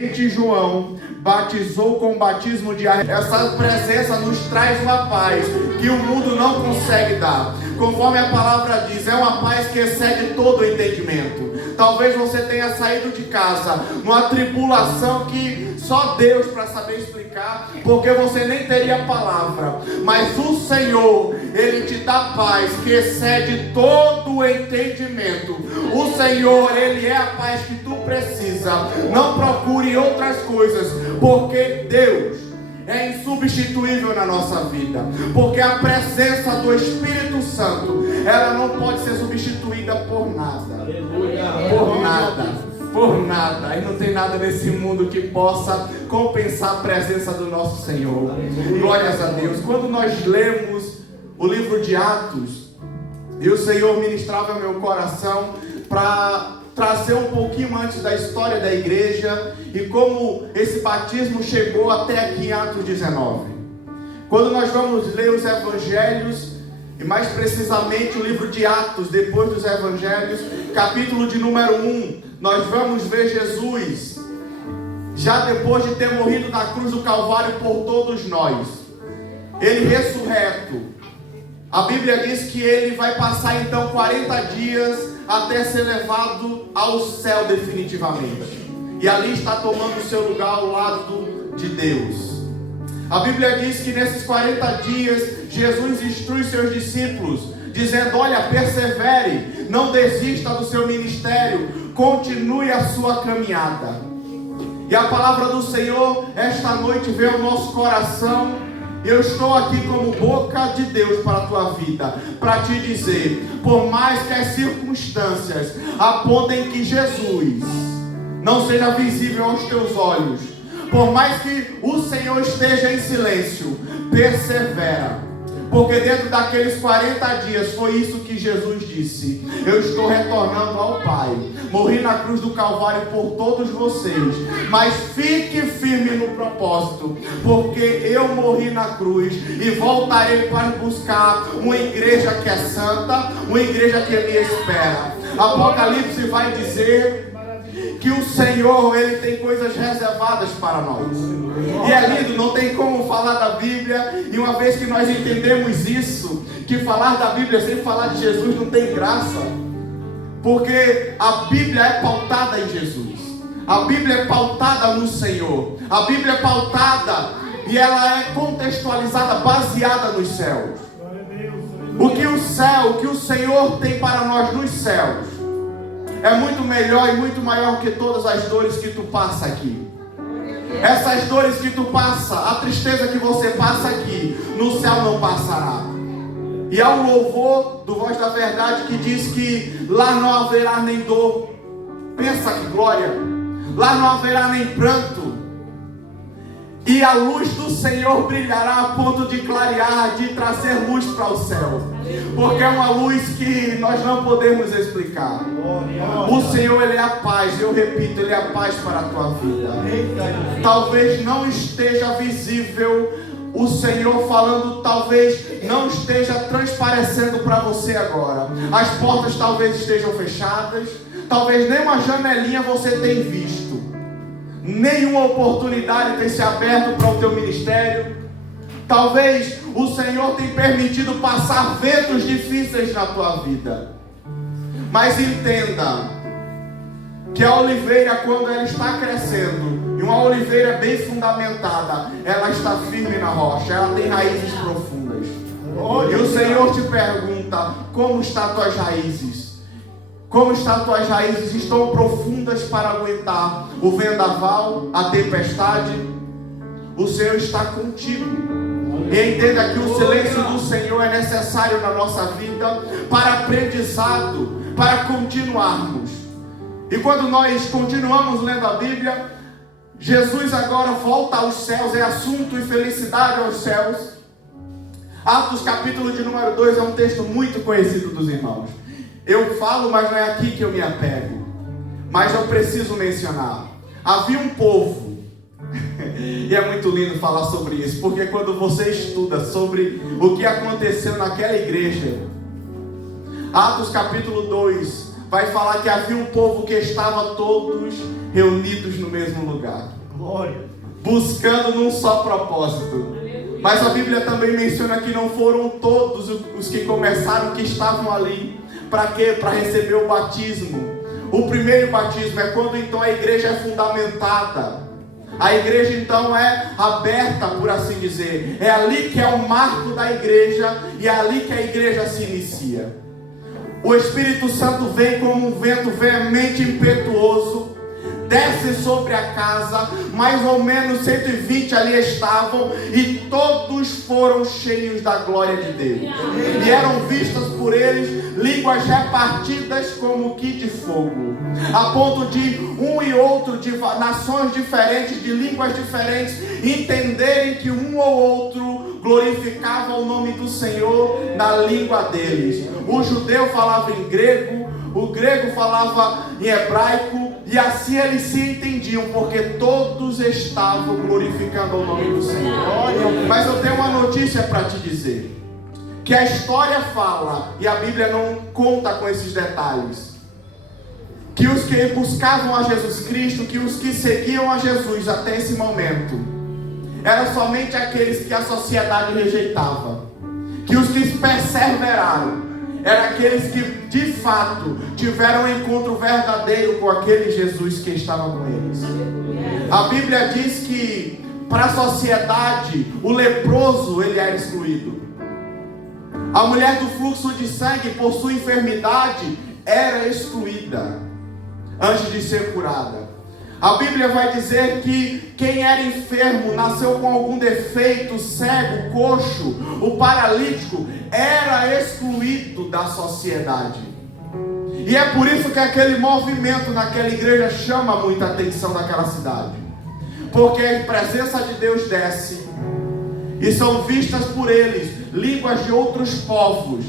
João batizou com o batismo de água. Essa presença nos traz uma paz que o mundo não consegue dar. Conforme a palavra diz, é uma paz que excede todo o entendimento. Talvez você tenha saído de casa numa tribulação que só Deus para saber explicar, porque você nem teria palavra. Mas o Senhor, Ele te dá paz que excede todo o entendimento. O Senhor, Ele é a paz que tu precisa. Não procure outras coisas, porque Deus é insubstituível na nossa vida, porque a presença do Espírito Santo, ela não pode ser substituída por nada. Por nada, por nada. E não tem nada nesse mundo que possa compensar a presença do nosso Senhor. Glórias a Deus. Quando nós lemos o livro de Atos, e o Senhor ministrava meu coração para trazer um pouquinho antes da história da igreja e como esse batismo chegou até aqui em Atos 19. Quando nós vamos ler os evangelhos, e mais precisamente o livro de Atos, depois dos evangelhos, capítulo de número 1, nós vamos ver Jesus, já depois de ter morrido na cruz do Calvário por todos nós, Ele ressurreto. A Bíblia diz que Ele vai passar então 40 dias até ser levado ao céu definitivamente. E ali está tomando o seu lugar ao lado de Deus. A Bíblia diz que nesses 40 dias, Jesus instrui seus discípulos, dizendo: olha, persevere, não desista do seu ministério, continue a sua caminhada. E a palavra do Senhor, esta noite, veio ao nosso coração. Eu estou aqui como boca de Deus para a tua vida, para te dizer, por mais que as circunstâncias apontem que Jesus não seja visível aos teus olhos, por mais que o Senhor esteja em silêncio, persevera. Porque dentro daqueles 40 dias foi isso que Jesus disse: eu estou retornando ao Pai, morri na cruz do Calvário por todos vocês, mas fique firme no propósito, porque eu morri na cruz e voltarei para buscar uma igreja que é santa, uma igreja que me espera. Apocalipse vai dizer que o Senhor, Ele tem coisas reservadas para nós. E é lindo, não tem como falar da Bíblia. E uma vez que nós entendemos isso, que falar da Bíblia sem falar de Jesus não tem graça. Porque a Bíblia é pautada em Jesus. A Bíblia é pautada no Senhor. A Bíblia é pautada e ela é contextualizada, baseada nos céus. O que o céu, o que o Senhor tem para nós nos céus, é muito melhor e muito maior que todas as dores que tu passa aqui. Essas dores que tu passa, a tristeza que você passa aqui, no céu não passará. E há um louvor do Voz da Verdade que diz que lá não haverá nem dor. Pensa que glória! Lá não haverá nem pranto. E a luz do Senhor brilhará a ponto de clarear, de trazer luz para o céu. Porque é uma luz que nós não podemos explicar. O Senhor, Ele é a paz. Eu repito, Ele é a paz para a tua vida. Talvez não esteja visível o Senhor falando, talvez não esteja transparecendo para você agora. As portas talvez estejam fechadas. Talvez nem uma janelinha você tenha visto. Nenhuma oportunidade tem se aberto para o teu ministério. Talvez o Senhor tenha permitido passar ventos difíceis na tua vida. Mas entenda que a oliveira, quando ela está crescendo, e uma oliveira bem fundamentada, ela está firme na rocha, ela tem raízes profundas. E o Senhor te pergunta: como estão tuas raízes? Como estão tuas raízes? Estão profundas para aguentar o vendaval, a tempestade? O Senhor está contigo. E entenda que o silêncio do Senhor é necessário na nossa vida para aprendizado, para continuarmos. E quando nós continuamos lendo a Bíblia, Jesus agora volta aos céus, é assunto e felicidade aos céus. Atos capítulo de número 2 é um texto muito conhecido dos irmãos. Eu falo, mas não é aqui que eu me apego. Mas eu preciso mencionar. Havia um povo. E é muito lindo falar sobre isso. Porque quando você estuda sobre o que aconteceu naquela igreja. Atos capítulo 2 vai falar que havia um povo que estava todos reunidos no mesmo lugar. Glória. Buscando num só propósito. Mas a Bíblia também menciona que não foram todos os que começaram, que estavam ali. Para quê? Para receber o batismo. O primeiro batismo é quando então a igreja é fundamentada. A igreja então é aberta, por assim dizer. É ali que é o marco da igreja e é ali que a igreja se inicia. O Espírito Santo vem como um vento veemente e impetuoso, desce sobre a casa, mais ou menos 120 ali estavam, e todos foram cheios da glória de Deus. E eram vistas por eles línguas repartidas como que de fogo, a ponto de um e outro, de nações diferentes, de línguas diferentes, entenderem que um ou outro glorificava o nome do Senhor na língua deles. O judeu falava em grego, o grego falava em hebraico, e assim eles se entendiam, porque todos estavam glorificando o nome do Senhor. Mas eu tenho uma notícia para te dizer, que a história fala, e a Bíblia não conta com esses detalhes, que os que buscavam a Jesus Cristo, que os que seguiam a Jesus até esse momento, eram somente aqueles que a sociedade rejeitava, que os que perseveraram, eram aqueles que de fato tiveram um encontro verdadeiro com aquele Jesus que estava com eles. A Bíblia diz que para a sociedade o leproso ele era excluído. A mulher do fluxo de sangue por sua enfermidade era excluída antes de ser curada. A Bíblia vai dizer que quem era enfermo, nasceu com algum defeito, cego, coxo, o paralítico, era excluído da sociedade. E é por isso que aquele movimento naquela igreja chama muita atenção naquela cidade. Porque a presença de Deus desce e são vistas por eles línguas de outros povos.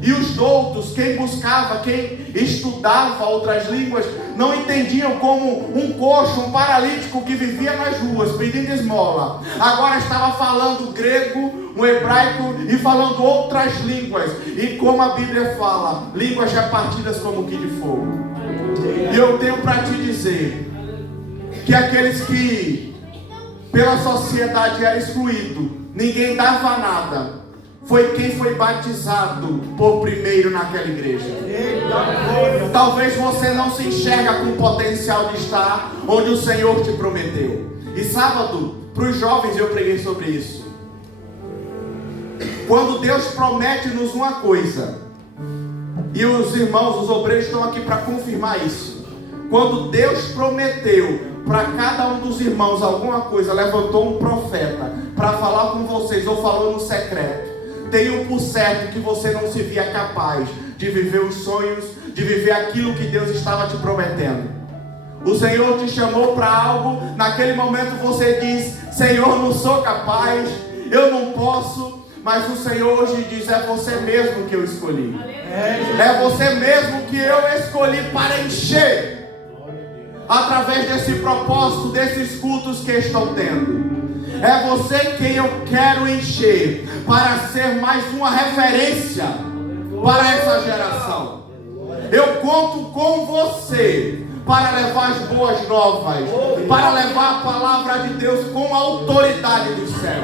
E os doutos, quem buscava, quem estudava outras línguas, não entendiam como um coxo, um paralítico que vivia nas ruas pedindo esmola, agora estava falando grego, um hebraico e falando outras línguas. E como a Bíblia fala, línguas repartidas como que de fogo. E eu tenho para te dizer que aqueles que pela sociedade eram excluídos, ninguém dava nada, foi quem foi batizado por primeiro naquela igreja. Talvez você não se enxerga com o potencial de estar onde o Senhor te prometeu. E sábado, para os jovens eu preguei sobre isso. Quando Deus promete-nos uma coisa, e os irmãos, os obreiros estão aqui para confirmar isso. Quando Deus prometeu para cada um dos irmãos alguma coisa, levantou um profeta para falar com vocês, ou falou no secreto, tenham por certo que você não se via capaz de viver os sonhos, de viver aquilo que Deus estava te prometendo. O Senhor te chamou para algo, naquele momento você diz: Senhor, não sou capaz, eu não posso, mas o Senhor hoje diz: é você mesmo que eu escolhi. É você mesmo que eu escolhi para encher, através desse propósito, desses cultos que estão tendo. É você quem eu quero encher para ser mais uma referência para essa geração. Eu conto com você para levar as boas novas, para levar a palavra de Deus com a autoridade do céu,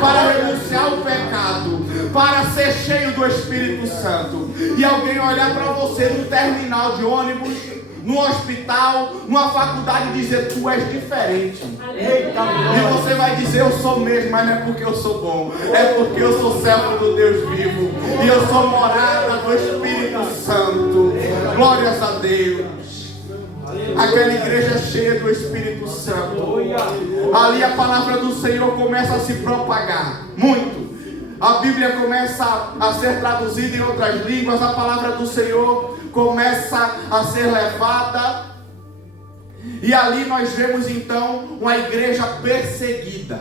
para renunciar ao pecado, para ser cheio do Espírito Santo. E alguém olhar para você no terminal de ônibus, no hospital, numa faculdade, e dizer: tu és diferente. E você vai dizer: eu sou mesmo, mas não é porque eu sou bom, é porque eu sou servo do Deus vivo, e eu sou morada do Espírito Santo. Glórias a Deus. Aquela igreja cheia do Espírito Santo, ali a palavra do Senhor começa a se propagar muito. A Bíblia começa a ser traduzida em outras línguas, a palavra do Senhor começa a ser levada, e ali nós vemos então uma igreja perseguida.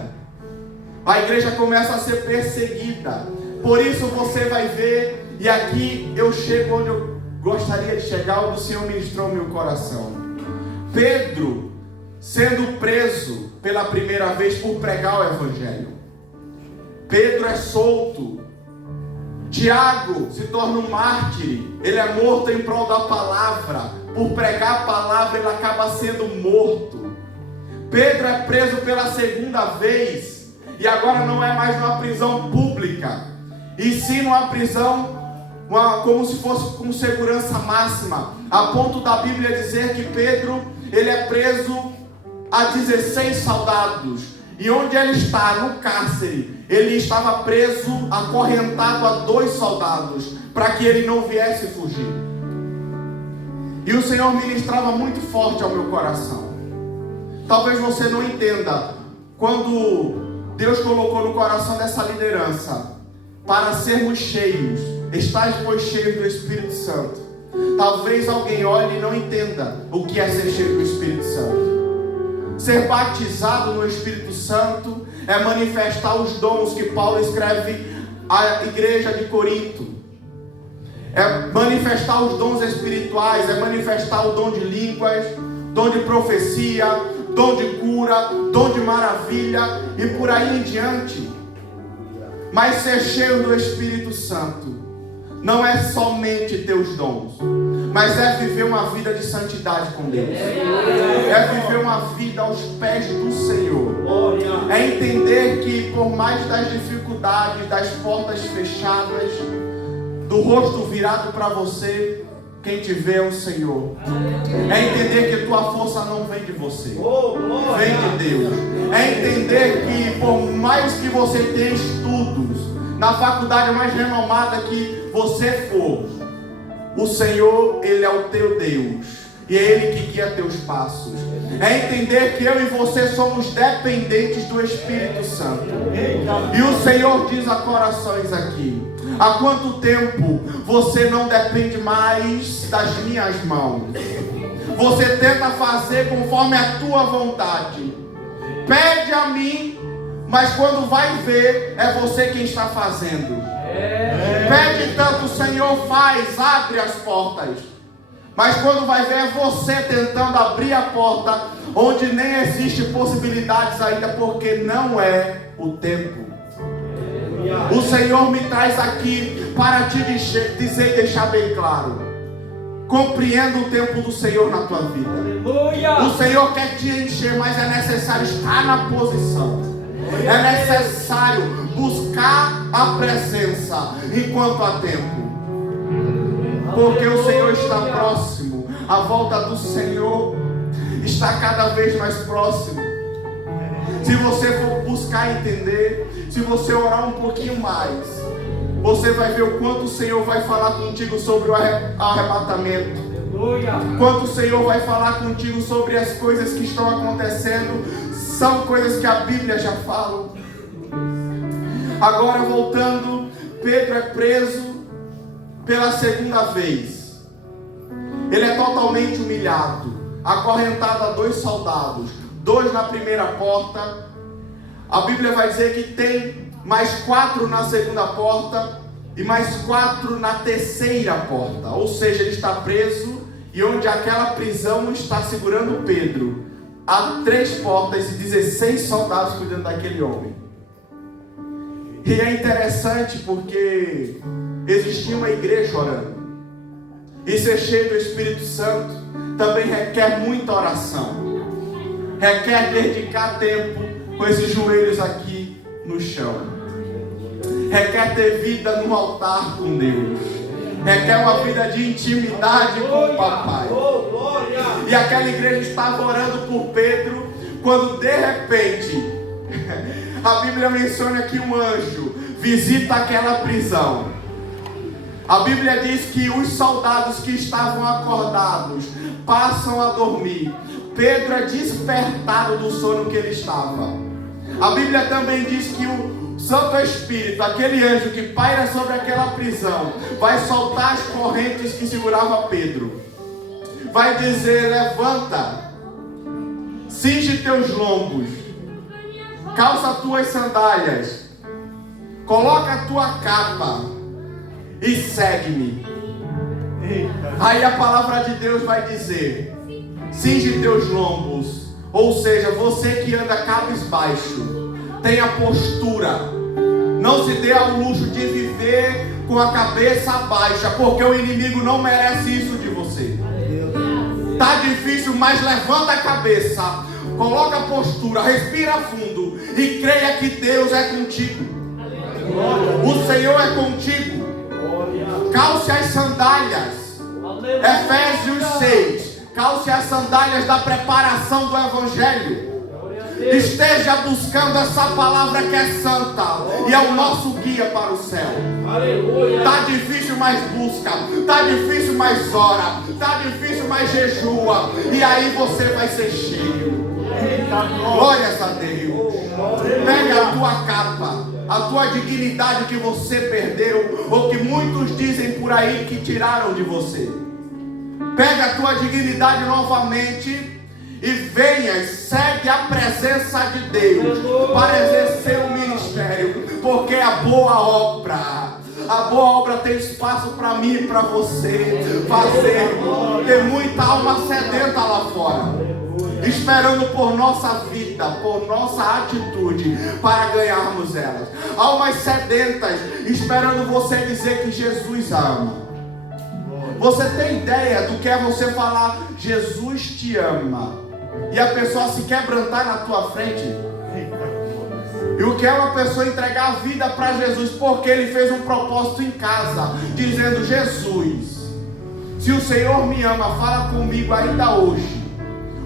A igreja começa a ser perseguida. Por isso você vai ver, e aqui eu chego onde eu gostaria de chegar, onde o Senhor ministrou meu coração. Pedro sendo preso pela primeira vez por pregar o Evangelho. Pedro é solto. Tiago se torna um mártir, ele é morto em prol da palavra. Por pregar a palavra, ele acaba sendo morto. Pedro é preso pela segunda vez, e agora não é mais numa prisão pública, e sim numa prisão como se fosse com segurança máxima, a ponto da Bíblia dizer que Pedro, ele é preso a 16 soldados, e onde ele está, no cárcere, ele estava preso, acorrentado a 2 soldados, para que ele não viesse fugir. E o Senhor ministrava muito forte ao meu coração. Talvez você não entenda, quando Deus colocou no coração dessa liderança, para sermos cheios, estáis pois cheios do Espírito Santo. Talvez alguém olhe e não entenda o que é ser cheio do Espírito Santo. Ser batizado no Espírito Santo é manifestar os dons que Paulo escreve à igreja de Corinto. É manifestar os dons espirituais, é manifestar o dom de línguas, dom de profecia, dom de cura, dom de maravilha e por aí em diante. Mas ser cheio do Espírito Santo não é somente ter os dons, mas é viver uma vida de santidade com Deus. É viver uma vida aos pés do Senhor. É entender que por mais das dificuldades, das portas fechadas, do rosto virado para você, quem te vê é o Senhor. É entender que tua força não vem de você, vem de Deus. É entender que por mais que você tenha estudos, na faculdade mais renomada que você for, o Senhor, Ele é o teu Deus, e é Ele que guia teus passos. É entender que eu e você somos dependentes do Espírito Santo. E o Senhor diz a corações aqui: há quanto tempo você não depende mais das minhas mãos? Você tenta fazer conforme a tua vontade. Pede a mim, mas quando vai ver, é você quem está fazendo. Pede tanto, o Senhor faz, abre as portas. Mas quando vai ver, é você tentando abrir a porta onde nem existe possibilidades ainda, porque não é o tempo. O Senhor me traz aqui para te dizer e deixar bem claro: compreenda o tempo do Senhor na tua vida. O Senhor quer te encher, mas é necessário estar na posição. É necessário buscar a presença enquanto há tempo, porque o Senhor está próximo. A volta do Senhor está cada vez mais próximo. Se você for buscar entender, se você orar um pouquinho mais, você vai ver o quanto o Senhor vai falar contigo sobre o arrebatamento. Quanto o Senhor vai falar contigo sobre as coisas que estão acontecendo. São coisas que a Bíblia já fala. Agora voltando, Pedro é preso pela segunda vez. Ele é totalmente humilhado, acorrentado a 2 soldados, 2 na primeira porta. A Bíblia vai dizer que tem mais 4 na segunda porta e mais 4 na terceira porta. Ou seja, ele está preso, e onde aquela prisão está segurando Pedro, há 3 portas e 16 soldados cuidando daquele homem. E é interessante porque existia uma igreja orando. E ser cheio do Espírito Santo também requer muita oração. Requer dedicar tempo com esses joelhos aqui no chão. Requer ter vida no altar com Deus. Requer uma vida de intimidade com o papai. E aquela igreja estava orando por Pedro, quando de repente a Bíblia menciona que um anjo visita aquela prisão. A Bíblia diz que os soldados que estavam acordados passam a dormir. Pedro é despertado do sono que ele estava. A Bíblia também diz que o Santo Espírito, aquele anjo que paira sobre aquela prisão, vai soltar as correntes que seguravam Pedro. Vai dizer: levanta, cinge teus lombos, calça tuas sandálias, coloca a tua capa e segue-me. Aí a palavra de Deus vai dizer: cinge teus lombos. Ou seja, você que anda cabisbaixo, tenha postura, Não se dê ao luxo de viver com a cabeça baixa, porque o inimigo não merece isso de você. Está difícil, mas levanta a cabeça, coloca a postura, respira fundo e creia que Deus é contigo. O Senhor é contigo. Calce as sandálias. Efésios 6. Calce as sandálias da preparação do Evangelho. Esteja buscando essa palavra que é santa e é o nosso guia para o céu. Está difícil, mas busca. Está difícil, mas ora. Está difícil, mas jejua. E aí você vai ser cheio. Glórias a Deus. Pega a tua capa, a tua dignidade que você perdeu, ou que muitos dizem por aí que tiraram de você. Pega a tua dignidade novamente e venha, segue a presença de Deus para exercer o ministério, porque a boa obra tem espaço para mim e para você fazer. Tem muita alma sedenta lá fora, esperando por nossa vida, por nossa atitude, para ganharmos elas. Almas sedentas, esperando você dizer que Jesus ama. Você tem ideia do que é você falar, Jesus te ama, e a pessoa se quebrantar na tua frente? E o que é uma pessoa entregar a vida para Jesus, porque ele fez um propósito em casa, dizendo, Jesus, se o Senhor me ama, fala comigo ainda hoje.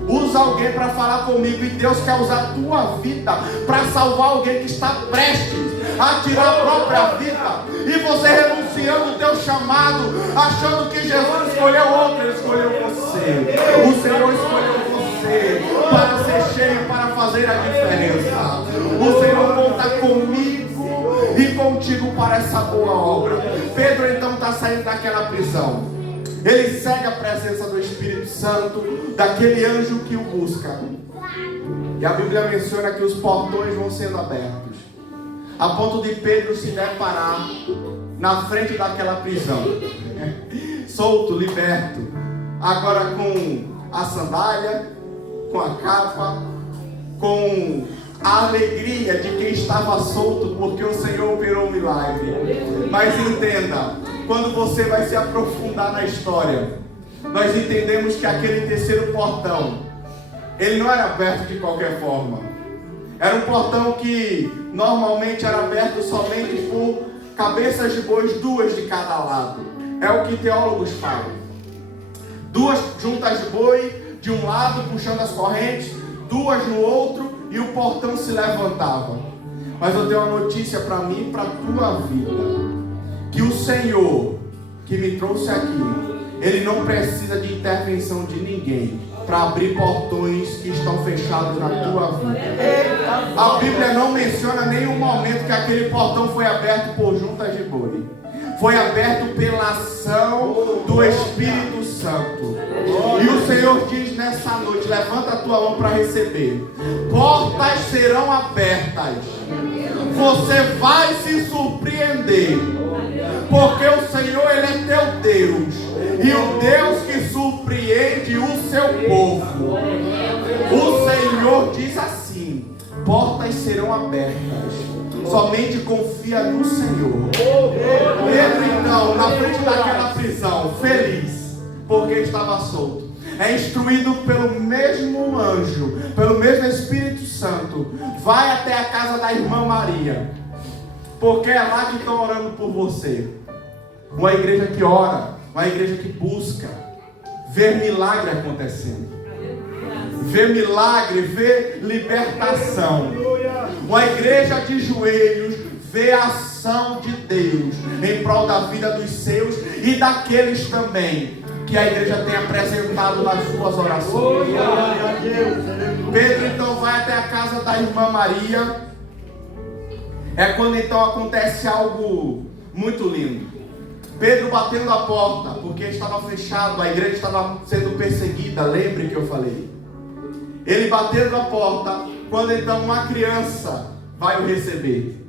Usa alguém para falar comigo, e Deus quer usar a tua vida para salvar alguém que está prestes a tirar a própria vida, e você renunciando o teu chamado, achando que Jesus escolheu outro. Ele escolheu você. O Senhor escolheu você para ser cheio, para fazer a diferença. O Senhor conta comigo e contigo para essa boa obra. Pedro então está saindo daquela prisão. Ele segue a presença do Espírito Santo, daquele anjo que o busca. E a Bíblia menciona que os portões vão sendo abertos, a ponto de Pedro se deparar na frente daquela prisão, solto, liberto, agora com a sandália, com a capa, com a alegria de quem estava solto, porque o Senhor operou um milagre. Mas entenda, quando você vai se aprofundar na história, nós entendemos que aquele terceiro portão, ele não era aberto de qualquer forma. Era um portão que normalmente era aberto somente por cabeças de bois, duas de cada lado. É o que teólogos falam. Duas juntas de boi de um lado puxando as correntes, duas no outro, e o portão se levantava. Mas eu tenho uma notícia para mim e para a tua vida, que o Senhor que me trouxe aqui, Ele não precisa de intervenção de ninguém para abrir portões que estão fechados na tua vida. A Bíblia não menciona nenhum momento que aquele portão foi aberto por juntas de boi. Foi aberto pela ação do Espírito Santo. E o Senhor diz nessa noite, levanta a tua mão para receber. Portas serão abertas. Você vai se surpreender, porque o Senhor, Ele é teu Deus, e o Deus que surpreende o seu povo. O Senhor diz assim: portas serão abertas, somente confia no Senhor. Pedro então, na frente daquela prisão, feliz, porque estava solto, é instruído pelo mesmo anjo, pelo mesmo Espírito Santo, vai até a casa da irmã Maria, porque é lá que estão orando por você. Uma igreja que ora, uma igreja que busca, vê milagre acontecendo, vê milagre, vê libertação. Uma igreja de joelhos vê a ação de Deus em prol da vida dos seus e daqueles também que a igreja tem apresentado nas suas orações. Pedro então vai até a casa da irmã Maria. É quando então acontece algo muito lindo. Pedro batendo a porta, porque estava fechado, a igreja estava sendo perseguida, lembre que eu falei. Ele batendo a porta, quando então uma criança vai o receber.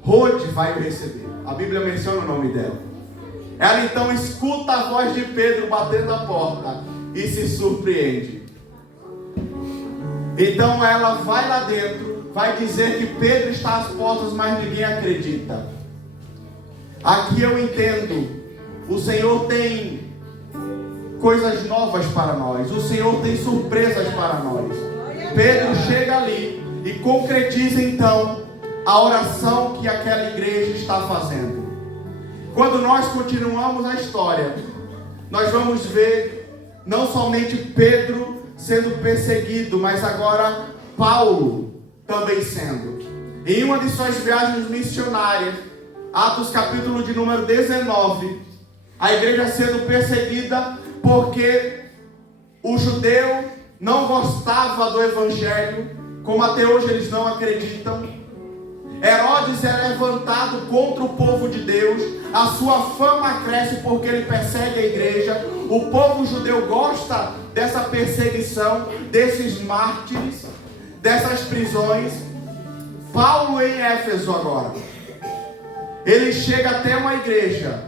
Rode vai o receber. A Bíblia menciona o nome dela. Ela então escuta a voz de Pedro batendo a porta e se surpreende. Então ela vai lá dentro, vai dizer que Pedro está às portas, mas ninguém acredita. Aqui eu entendo, o Senhor tem coisas novas para nós, o Senhor tem surpresas para nós. Pedro chega ali e concretiza então a oração que aquela igreja está fazendo. Quando nós continuamos a história, nós vamos ver não somente Pedro sendo perseguido, mas agora Paulo também sendo. Em uma de suas viagens missionárias, Atos capítulo de número 19, a igreja sendo perseguida porque o judeu não gostava do evangelho, como até hoje eles não acreditam. Herodes é levantado contra o povo de Deus, a sua fama cresce porque ele persegue a igreja. O povo judeu gosta dessa perseguição, desses mártires, dessas prisões. Paulo em Éfeso agora, ele chega até uma igreja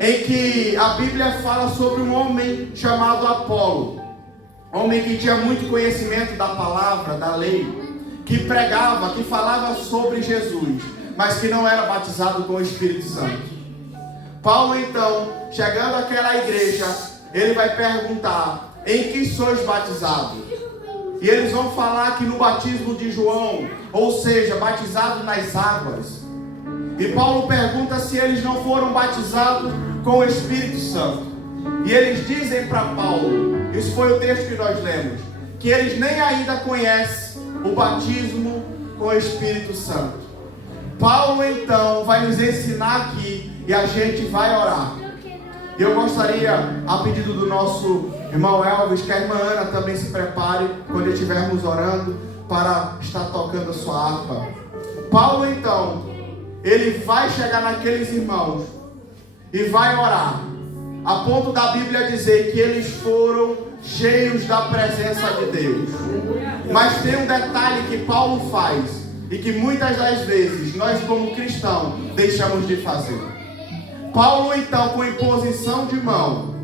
em que a Bíblia fala sobre um homem chamado Apolo, homem que tinha muito conhecimento da palavra, da lei, que pregava, que falava sobre Jesus, mas que não era batizado com o Espírito Santo. Paulo então, chegando àquela igreja, ele vai perguntar: em que sois batizados? E eles vão falar que no batismo de João, ou seja, batizado nas águas. E Paulo pergunta se eles não foram batizados com o Espírito Santo. E eles dizem para Paulo, esse foi o texto que nós lemos, que eles nem ainda conhecem o batismo com o Espírito Santo. Paulo então vai nos ensinar aqui e a gente vai orar. Eu gostaria, a pedido do nosso irmão Elvis, que a irmã Ana também se prepare quando estivermos orando para estar tocando a sua harpa. Paulo então, ele vai chegar naqueles irmãos e vai orar, a ponto da Bíblia dizer que eles foram cheios da presença de Deus. Mas tem um detalhe que Paulo faz e que muitas das vezes nós como cristãos deixamos de fazer. Paulo então, com imposição de mão,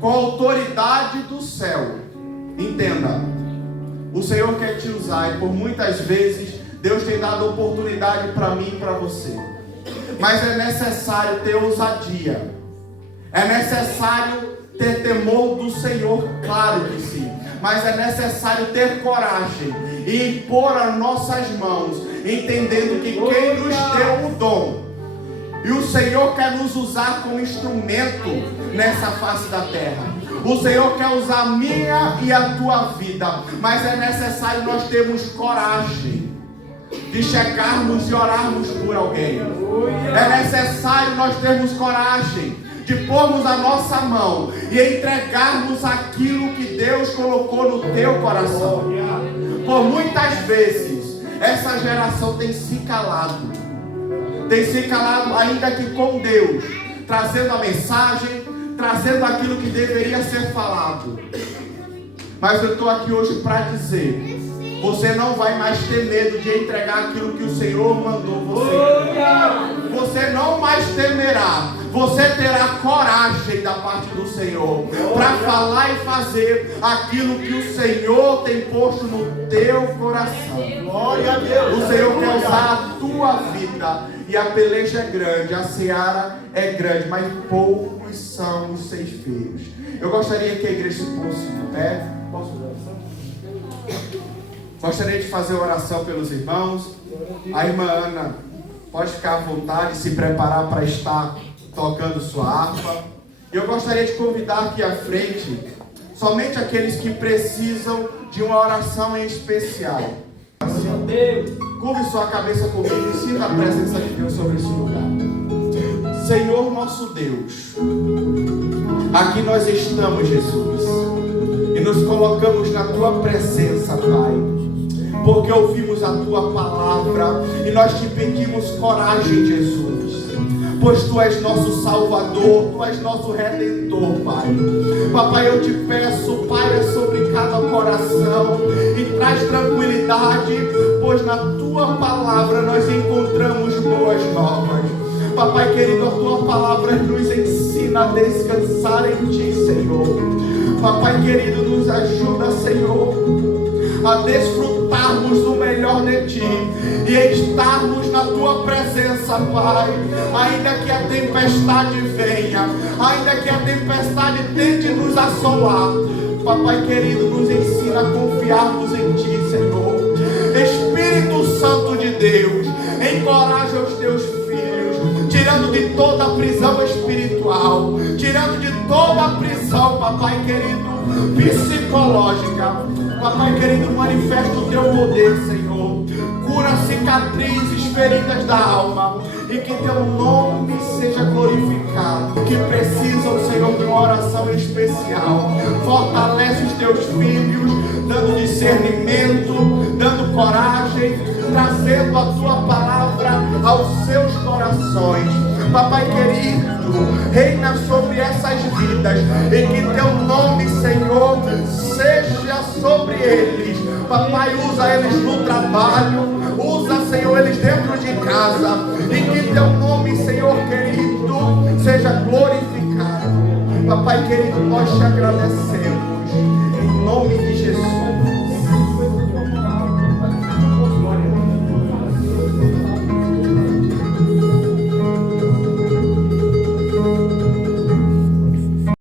com a autoridade do céu, entenda, o Senhor quer te usar e por muitas vezes Deus tem dado oportunidade para mim e para você, mas é necessário ter ousadia, é necessário ter temor do Senhor, claro que sim, mas é necessário ter coragem e impor as nossas mãos, entendendo que quem nos deu o dom, e o Senhor quer nos usar como instrumento nessa face da terra. O Senhor quer usar a minha e a tua vida, mas é necessário nós termos coragem de chegarmos e orarmos por alguém. É necessário nós termos coragem de pormos a nossa mão e entregarmos aquilo que Deus colocou no teu coração. Por muitas vezes essa geração tem se calado, ainda que com Deus, trazendo a mensagem, trazendo aquilo que deveria ser falado. Mas eu estou aqui hoje para dizer: você não vai mais ter medo de entregar aquilo que o Senhor mandou você. Você não mais temerá. Você terá coragem da parte do Senhor para falar e fazer aquilo que o Senhor tem posto no teu coração. Glória a Deus. O Senhor quer usar a tua vida. E a peleja é grande, a seara é grande, mas poucos são os ceifeiros. Eu gostaria que a igreja se fosse de pé. Posso fazer oração? Gostaria de fazer oração pelos irmãos. A irmã Ana pode ficar à vontade, se preparar para estar tocando sua harpa. Eu gostaria de convidar aqui à frente somente aqueles que precisam de uma oração em especial. Curve sua cabeça comigo e sinta a presença de Deus sobre esse lugar. Senhor nosso Deus, aqui nós estamos, Jesus, e nos colocamos na tua presença, Pai, porque ouvimos a tua palavra e nós te pedimos coragem, Jesus, pois tu és nosso Salvador, tu és nosso Redentor, Pai. Papai, eu te peço, Pai, sobre cada coração e traz tranquilidade, pois na tua palavra nós encontramos boas novas. Papai querido, a tua palavra nos ensina a descansar em ti, Senhor. Papai querido, nos ajuda, Senhor, a desfrutarmos do melhor de Ti e estarmos na Tua presença, Pai. Ainda que a tempestade venha, ainda que a tempestade tente nos assolar, Papai querido, nos ensina a confiarmos em Ti, Senhor. Espírito Santo de Deus, encoraja os Teus filhos, tirando de toda a prisão espiritual, tirando de toda a prisão, Papai querido, psicológica. Papai querido, manifesta o Teu poder, Senhor. Cura cicatrizes, feridas da alma, e que Teu nome seja glorificado. Que precisam, Senhor, de uma oração especial. Fortalece os Teus filhos, dando discernimento, dando coragem, trazendo a Tua palavra aos seus corações. Papai querido, reina sobre essas vidas, e que Teu nome, Senhor, seja sobre eles. Papai, usa eles no trabalho, usa, Senhor, eles dentro de casa, e que Teu nome, Senhor querido, seja glorificado. Papai querido, nós Te agradecemos, em nome de Jesus.